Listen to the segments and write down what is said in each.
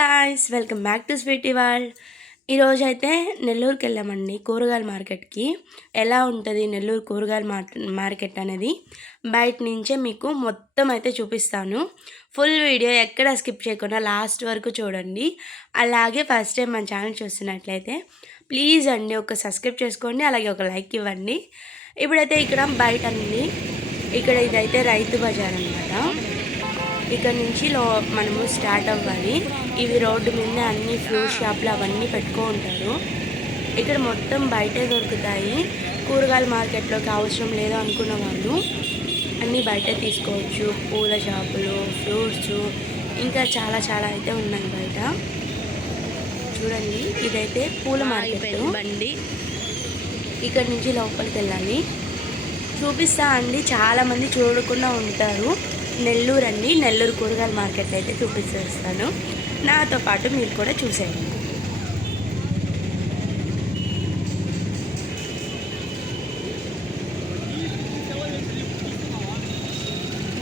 Guys welcome back to sweety world ఈరోజు అయితే నెల్లూరుకి వెళ్ళామండి కూరగాయల మార్కెట్కి. ఎలా ఉంటుంది నెల్లూరు కూరగాయల మార్కెట్ అనేది? బయట నుంచే మీకు మొత్తం అయితే చూపిస్తాను. ఫుల్ వీడియో ఎక్కడ స్కిప్ చేయకుండా లాస్ట్ వరకు చూడండి. అలాగే ఫస్ట్ టైం మన ఛానల్ చూస్తున్నట్లయితే ప్లీజ్ అండి ఒక సబ్స్క్రైబ్ చేసుకోండి అలాగే ఒక లైక్ ఇవ్వండి. ఇప్పుడైతే ఇక్కడ బయట అండి ఇక్కడ ఇదైతే రైతు బజార్ అనమాట ఇక్కడ నుంచి లో మనము స్టార్ట్ అవ్వాలి. ఇవి రోడ్డు మీద అన్ని ఫ్రూట్ షాప్లు అవన్నీ పెట్టుకో ఉంటారు. ఇక్కడ మొత్తం బయటే దొరుకుతాయి. కూరగాయల మార్కెట్లోకి అవసరం లేదు అనుకున్న వాళ్ళు అన్నీ బయట తీసుకోవచ్చు. పూల షాపులు ఫ్రూట్స్ ఇంకా చాలా చాలా అయితే ఉన్నాయి బయట. చూడండి ఇదైతే పూల మార్కెట్. బండి. ఇక్కడ నుంచి లోపలికి వెళ్ళాలి. చూపిస్తా అండి చాలామంది చూడకుండా ఉంటారు. నెల్లూరు అండి నెల్లూరు కూరగాయల మార్కెట్ అయితే చూపిస్తాను నాతో పాటు మీరు కూడా చూసేయండి.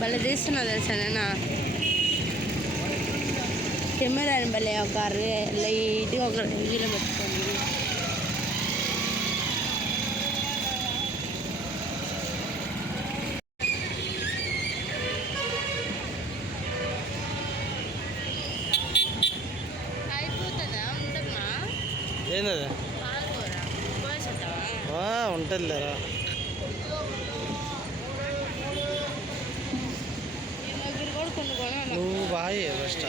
భలే తీస్తున్నా తెలుసా నేను కెమెరాని భలే ఒక లైట్గా ఒక రంగులో పెట్టుకోండి ఏంది ఉంటుంది లేరా నువ్వు బాగా ఫస్ట్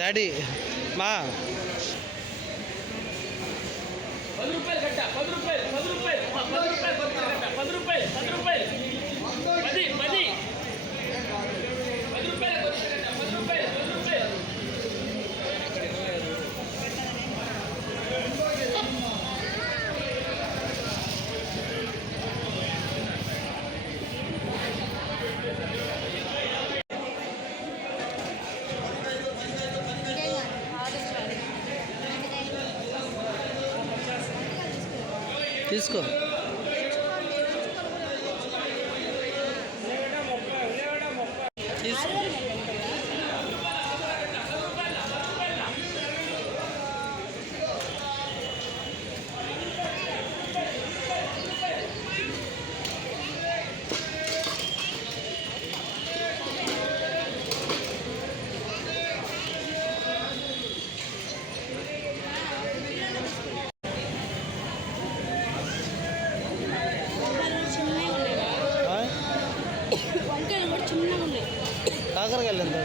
డాడీ మా పది రూపాయలు కట్ట పది రూపాయలు పది రూపాయలు పది రూపాయలు పది రూపాయలు పది రూపాయలు పది పది పది రూపాయలు పది రూపాయలు పది రూపాయలు తీసుకో. കാക്കറ കല്ല് എന്താ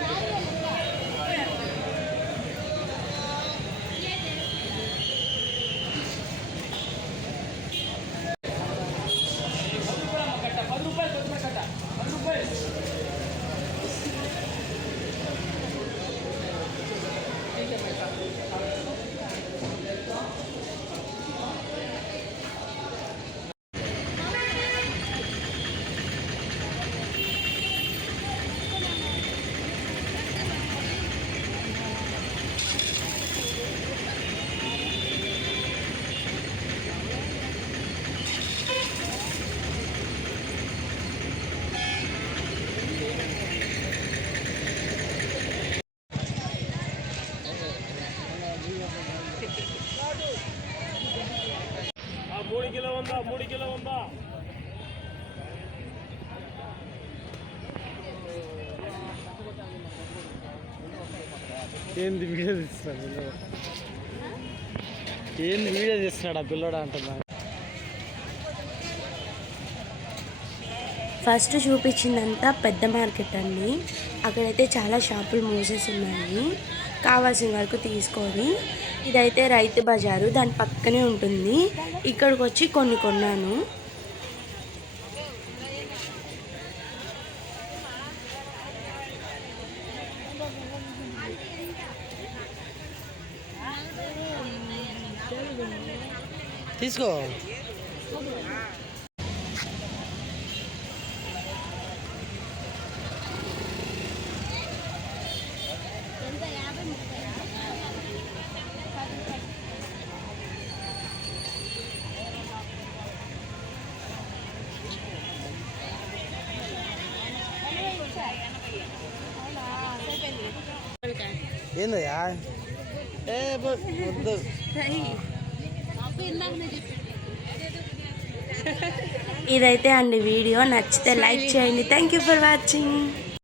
ఉందా? మూడు కిలో ఉందా? ఏంది వీడియో తీస్తున్నాడు ఏంది వీడియో తీస్తున్నాడు ఆ పిల్లడు అంటున్నా. ఫస్ట్ చూపించిందంతా పెద్ద మార్కెట్ అండి. అక్కడైతే చాలా షాపులు మూసేసి ఉన్నాయి. కావాల్సిన వరకు తీసుకొని ఇదైతే రైతు బజారు దాని పక్కనే ఉంటుంది. ఇక్కడికి వచ్చి కొన్ని కొన్నాను. తీసుకో. ఏందయ్యా ఏ వద్దు. ఇదైతే అండి వీడియో. నచ్చితే లైక్ చేయండి. Thank you for watching